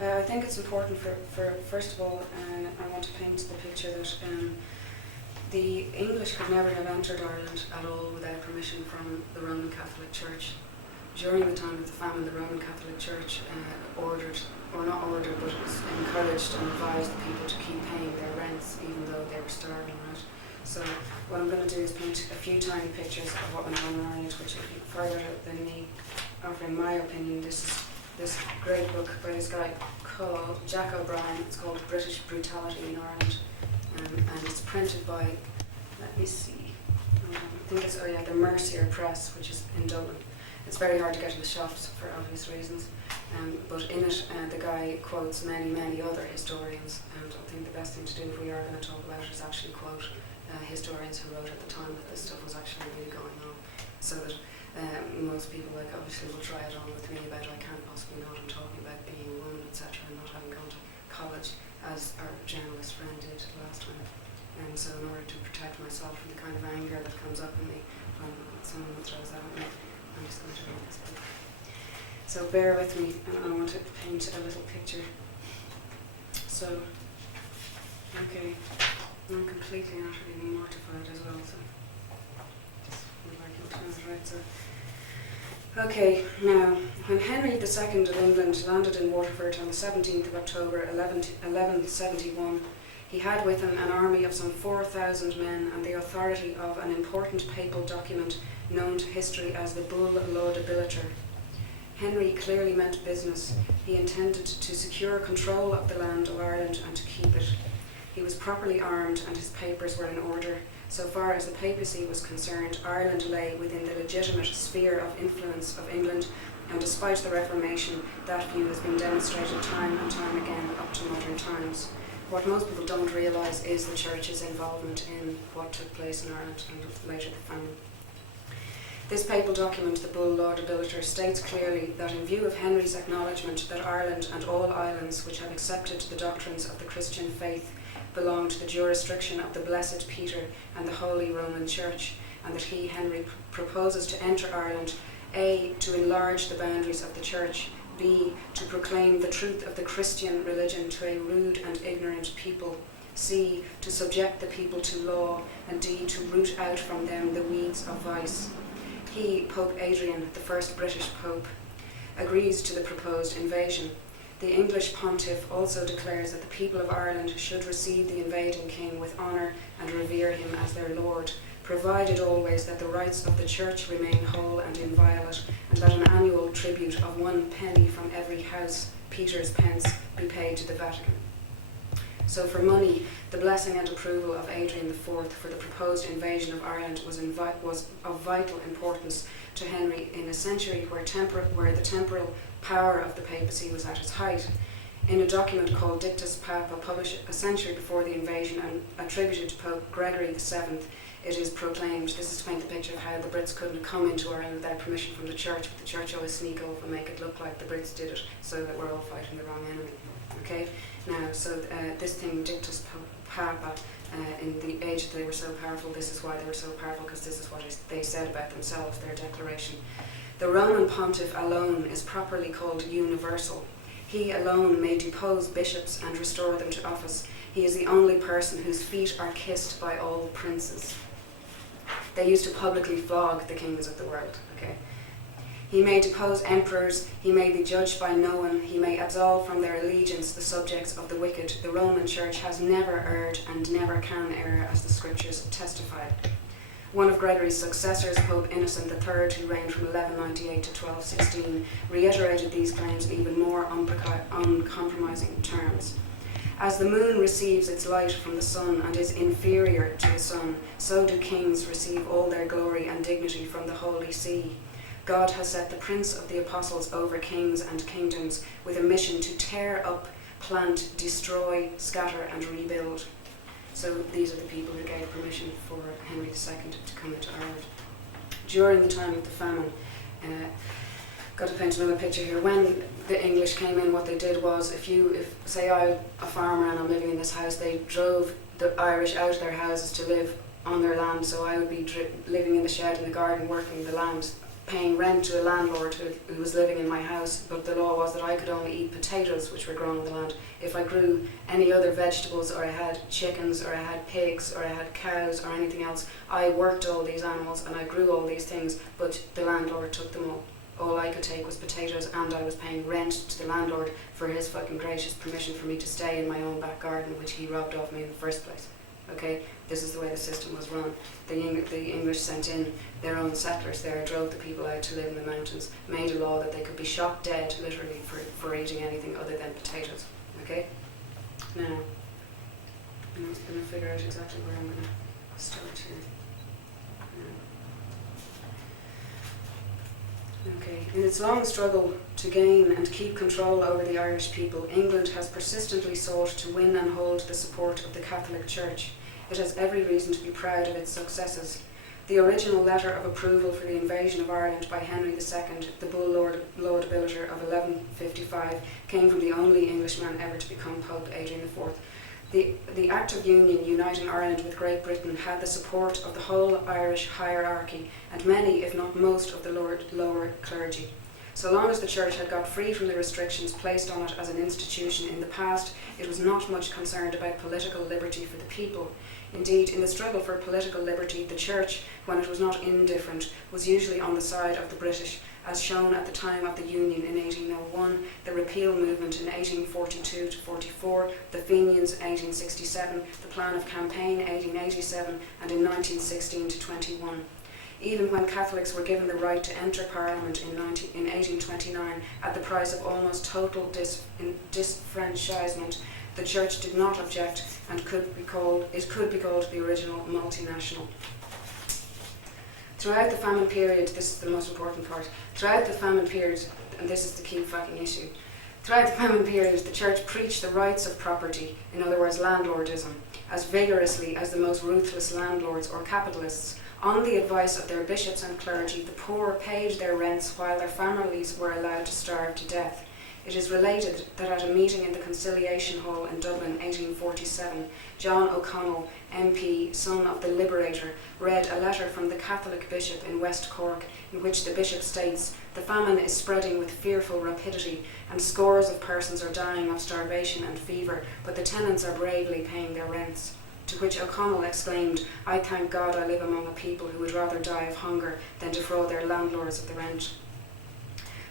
I think it's important for first of all, I want to paint the picture that the English could never have entered Ireland at all without permission from the Roman Catholic Church. During the time of the famine, the Roman Catholic Church ordered, or not ordered, but encouraged and advised the people to keep paying their rents even though they were starving, right? So what I'm going to do is paint a few tiny pictures of what went on in Ireland, which will be further than me offering my opinion. This is this great book by this guy called Jack O'Brien. It's called British Brutality in Ireland, and it's printed by, let me see, I think it's, the Mercier Press, which is in Dublin. It's very hard to get to the shops for obvious reasons, but in it the guy quotes many other historians, and I think the best thing to do if we are going to talk about it is actually quote historians who wrote at the time that this stuff was actually really going on, so that most people obviously will try it on with me about I can't possibly know what I'm talking about, being a woman, etc., and not having gone to college, as our journalist friend did last time. And so in order to protect myself from the kind of anger that comes up in me when someone throws that at me, I'm just going to read this book. So bear with me, and I want to paint a little picture. So, okay, I'm completely and utterly mortified as well, so just would like to turn it right. So, okay, now, when Henry II of England landed in Waterford on the 17th of October 1171, he had with him an army of some 4,000 men and the authority of an important papal document known to history as the Bull Laudabiliter. Henry clearly meant business. He intended to secure control of the land of Ireland and to keep it. He was properly armed and his papers were in order. So far as the papacy was concerned, Ireland lay within the legitimate sphere of influence of England, and despite the Reformation, that view has been demonstrated time and time again up to modern times. What most people don't realise is the Church's involvement in what took place in Ireland and later the famine. This papal document, the Bull Laudabiliter, states clearly that in view of Henry's acknowledgment that Ireland and all islands which have accepted the doctrines of the Christian faith belong to the jurisdiction of the Blessed Peter and the Holy Roman Church, and that he, Henry, proposes to enter Ireland, A, to enlarge the boundaries of the Church, B, to proclaim the truth of the Christian religion to a rude and ignorant people, C, to subject the people to law, and D, to root out from them the weeds of vice. He, Pope Adrian, the first British Pope, agrees to the proposed invasion. The English pontiff also declares that the people of Ireland should receive the invading king with honour and revere him as their lord, provided always that the rights of the Church remain whole and inviolate, and that an annual tribute of 1 penny from every house, Peter's pence, be paid to the Vatican. So for money, the blessing and approval of Adrian IV for the proposed invasion of Ireland was of vital importance to Henry in a century where the temporal power of the papacy was at its height. In a document called Dictus Papa, published a century before the invasion and attributed to Pope Gregory VII, it is proclaimed, this is to paint the picture of how the Brits couldn't come into Ireland without permission from the Church, but the Church always sneak over and make it look like the Brits did it so that we're all fighting the wrong enemy. Okay? Now, so this thing, Dictus Papa, in the age that they were so powerful, this is why they were so powerful, because this is what they said about themselves, their declaration. The Roman pontiff alone is properly called universal. He alone may depose bishops and restore them to office. He is the only person whose feet are kissed by all princes. They used to publicly flog the kings of the world, okay? He may depose emperors, he may be judged by no one, he may absolve from their allegiance the subjects of the wicked. The Roman Church has never erred and never can err, as the scriptures testify. One of Gregory's successors, Pope Innocent III, who reigned from 1198 to 1216, reiterated these claims in even more uncompromising terms. As the moon receives its light from the sun and is inferior to the sun, so do kings receive all their glory and dignity from the Holy See. God has set the Prince of the Apostles over kings and kingdoms with a mission to tear up, plant, destroy, scatter and rebuild. So these are the people who gave permission for Henry II to come into Ireland. During the time of the famine, got to paint another picture here. When the English came in, what they did was, if say I'm a farmer and I'm living in this house, they drove the Irish out of their houses to live on their land. So I would be living in the shed in the garden, working the land paying rent to a landlord who was living in my house, but the law was that I could only eat potatoes which were grown on the land. If I grew any other vegetables, or I had chickens, or I had pigs, or I had cows, or anything else, I worked all these animals and I grew all these things, but the landlord took them all. All I could take was potatoes, and I was paying rent to the landlord for his fucking gracious permission for me to stay in my own back garden, which he robbed off me in the first place. Okay, this is the way the system was run. The English sent in their own settlers there, drove the people out to live in the mountains, made a law that they could be shot dead, literally, for eating anything other than potatoes. Okay? Now, I'm going to figure out exactly where I'm going to start here. Okay. In its long struggle to gain and keep control over the Irish people, England has persistently sought to win and hold the support of the Catholic Church. It has every reason to be proud of its successes. The original letter of approval for the invasion of Ireland by Henry II, the Bull Laudabiliter of 1155, came from the only Englishman ever to become Pope, Adrian IV. The Act of Union uniting Ireland with Great Britain had the support of the whole Irish hierarchy and many, if not most, of the lower clergy. So long as the Church had got free from the restrictions placed on it as an institution in the past, it was not much concerned about political liberty for the people. Indeed, in the struggle for political liberty, the Church, when it was not indifferent, was usually on the side of the British, as shown at the time of the Union in 1801, the repeal movement in 1842-44, the Fenians in 1867, the Plan of Campaign 1887, and in 1916-21. Even when Catholics were given the right to enter Parliament in 1829 at the price of almost total disfranchisement, the Church did not object, and it could be called the original multinational. Throughout the famine period, this is the most important part, throughout the famine period, and this is the key fucking issue, throughout the famine period, the Church preached the rights of property, in other words landlordism, as vigorously as the most ruthless landlords or capitalists. On the advice of their bishops and clergy, the poor paid their rents while their families were allowed to starve to death. It is related that at a meeting in the Conciliation Hall in Dublin, 1847, John O'Connell, MP, son of the Liberator, read a letter from the Catholic bishop in West Cork, in which the bishop states, "The famine is spreading with fearful rapidity, and scores of persons are dying of starvation and fever, but the tenants are bravely paying their rents." To which O'Connell exclaimed, "I thank God I live among a people who would rather die of hunger than defraud their landlords of the rent."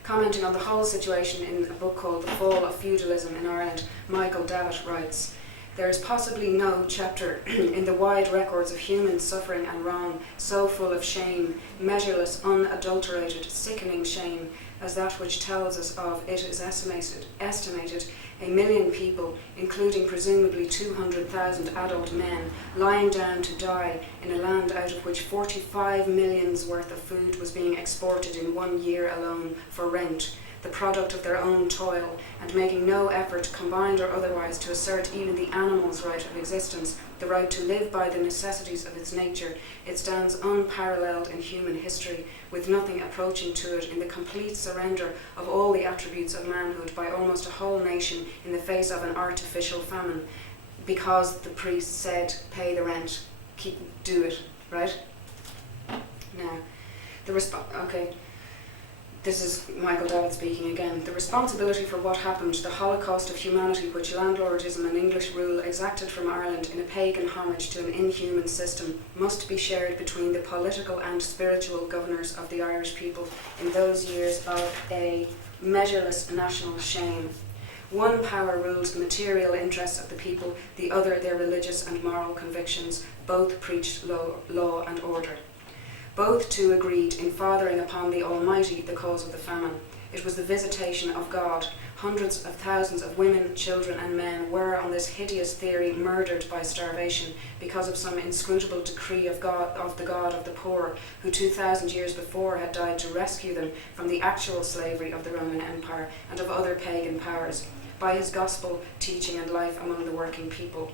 Commenting on the whole situation in a book called The Fall of Feudalism in Ireland, Michael Davitt writes, "There is possibly no chapter in the wide records of human suffering and wrong so full of shame, measureless, unadulterated, sickening shame, as that which tells us of, it is estimated 1 million people, including presumably 200,000 adult men, lying down to die in a land out of which 45 millions worth of food was being exported in 1 year alone for rent, the product of their own toil, and making no effort, combined or otherwise, to assert even the animal's right of existence, the right to live by the necessities of its nature. It stands unparalleled in human history, with nothing approaching to it in the complete surrender of all the attributes of manhood by almost a whole nation in the face of an artificial famine, because the priest said, pay the rent, do it, right? Now, this is Michael Davitt speaking again. The responsibility for what happened, the holocaust of humanity which landlordism and English rule exacted from Ireland in a pagan homage to an inhuman system, must be shared between the political and spiritual governors of the Irish people in those years of a measureless national shame. One power ruled the material interests of the people, the other their religious and moral convictions. Both preached law and order. Both two agreed in fathering upon the Almighty the cause of the famine. It was the visitation of God. Hundreds of thousands of women, children and men were, on this hideous theory, murdered by starvation because of some inscrutable decree of the God of the poor, who 2,000 years before had died to rescue them from the actual slavery of the Roman Empire and of other pagan powers, by his gospel, teaching and life among the working people.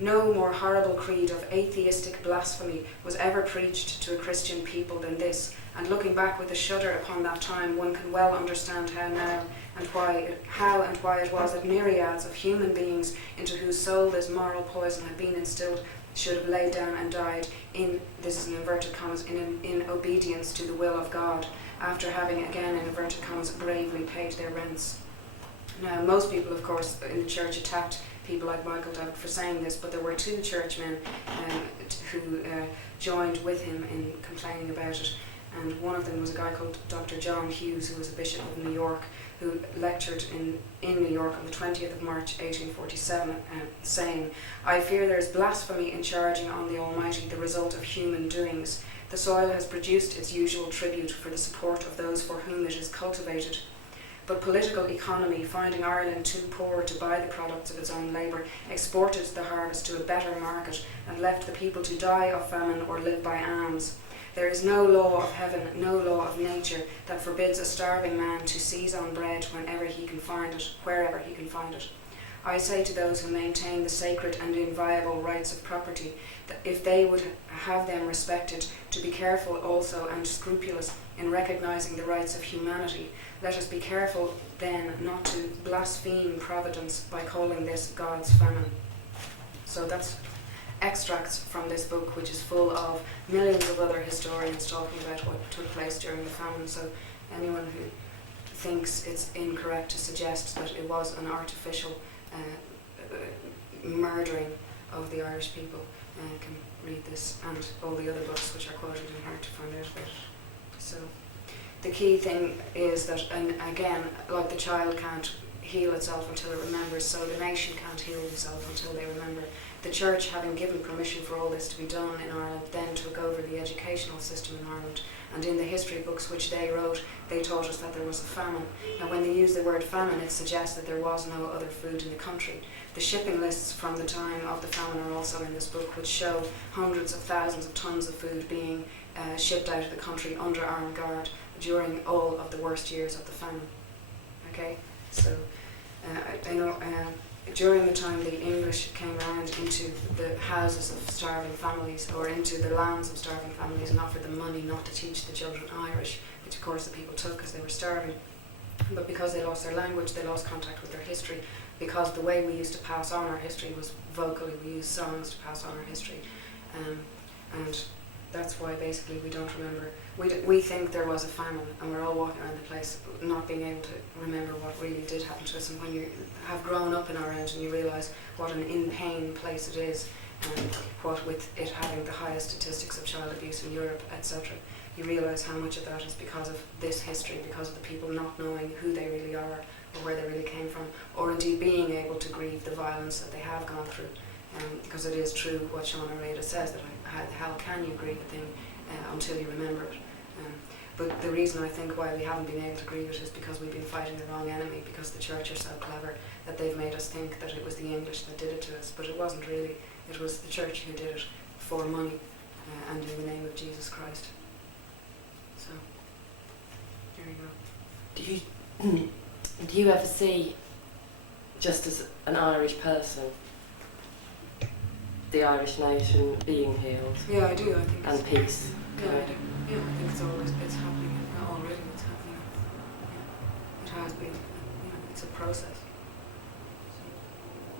No more horrible creed of atheistic blasphemy was ever preached to a Christian people than this, and looking back with a shudder upon that time, one can well understand how and why it was that myriads of human beings into whose soul this moral poison had been instilled should have laid down and died in, this is in inverted commas, in obedience to the will of God, after having, again in inverted commas, bravely paid their rents. Now, most people, of course, in the church attacked people like Michael Doug for saying this, but there were two churchmen who joined with him in complaining about it. And one of them was a guy called Dr. John Hughes, who was a bishop of New York, who lectured in New York on the 20th of March 1847, saying, "I fear there is blasphemy in charging on the Almighty the result of human doings. The soil has produced its usual tribute for the support of those for whom it is cultivated. But political economy, finding Ireland too poor to buy the products of its own labour, exported the harvest to a better market and left the people to die of famine or live by alms. There is no law of heaven, no law of nature, that forbids a starving man to seize on bread whenever he can find it, wherever he can find it. I say to those who maintain the sacred and inviolable rights of property, that if they would have them respected, to be careful also and scrupulous in recognising the rights of humanity. Let us be careful then not to blaspheme Providence by calling this God's famine." So that's extracts from this book, which is full of millions of other historians talking about what took place during the famine. So anyone who thinks it's incorrect to suggest that it was an artificial murdering of the Irish people can read this and all the other books which are quoted in here to find out about it. So the key thing is that, and again, like the child can't heal itself until it remembers, so the nation can't heal itself until they remember. The church, having given permission for all this to be done in Ireland, then took over the educational system in Ireland, and in the history books which they wrote, they taught us that there was a famine. Now when they use the word famine, it suggests that there was no other food in the country. The shipping lists from the time of the famine are also in this book, which show hundreds of thousands of tons of food being shipped out of the country under armed guard during all of the worst years of the famine. Okay, so I know during the time the English came around into the houses of starving families or into the lands of starving families and offered them money not to teach the children Irish, which of course the people took because they were starving. But because they lost their language, they lost contact with their history, because the way we used to pass on our history was vocally. We used songs to pass on our history, and that's why basically we don't remember. We think there was a famine, and we're all walking around the place not being able to remember what really did happen to us. And when you have grown up in Ireland and you realise what an in-pain place it is, and what with it having the highest statistics of child abuse in Europe, etc., you realise how much of that is because of this history, because of the people not knowing who they really are or where they really came from, or indeed being able to grieve the violence that they have gone through. Because it is true what Sean O'Reilly says, that how can you grieve a thing until you remember it. But the reason I think why we haven't been able to grieve it is because we've been fighting the wrong enemy, because the church are so clever that they've made us think that it was the English that did it to us, but it wasn't really. It was the church who did it for money and in the name of Jesus Christ. So, there you go. Do you ever see, just as an Irish person, the Irish nation being healed? Yeah, I do. I think. And peace. Yeah, I do. Yeah, I think it's happening already. It's happening. Yeah. It has been. It's a process.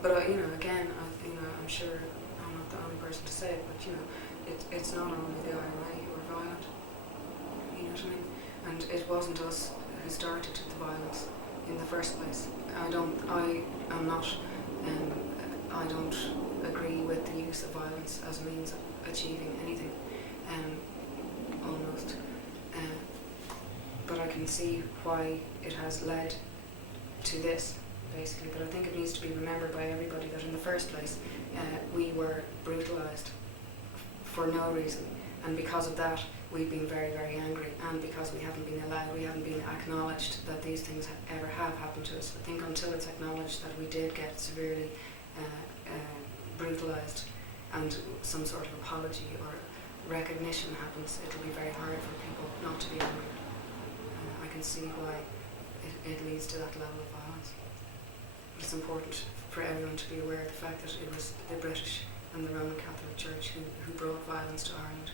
But again, I'm sure I'm not the only person to say it, but it's not only the IRA who are violent. You know what I mean? And it wasn't us who started the violence in the first place. I don't agree with the use of violence as a means of achieving anything. Almost. But I can see why it has led to this, basically. But I think it needs to be remembered by everybody that in the first place we were brutalised for no reason, and because of that we've been very, very angry, and because we haven't been allowed, we haven't been acknowledged that these things ever have happened to us. I think until it's acknowledged that we did get severely brutalised and some sort of apology or recognition happens, it'll be very hard for people not to be angry. I can see why it leads to that level of violence. But it's important for everyone to be aware of the fact that it was the British and the Roman Catholic Church who brought violence to Ireland.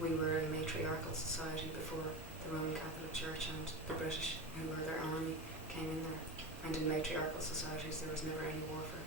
We were a matriarchal society before the Roman Catholic Church and the British, who were their army, came in there. And in matriarchal societies there was never any warfare.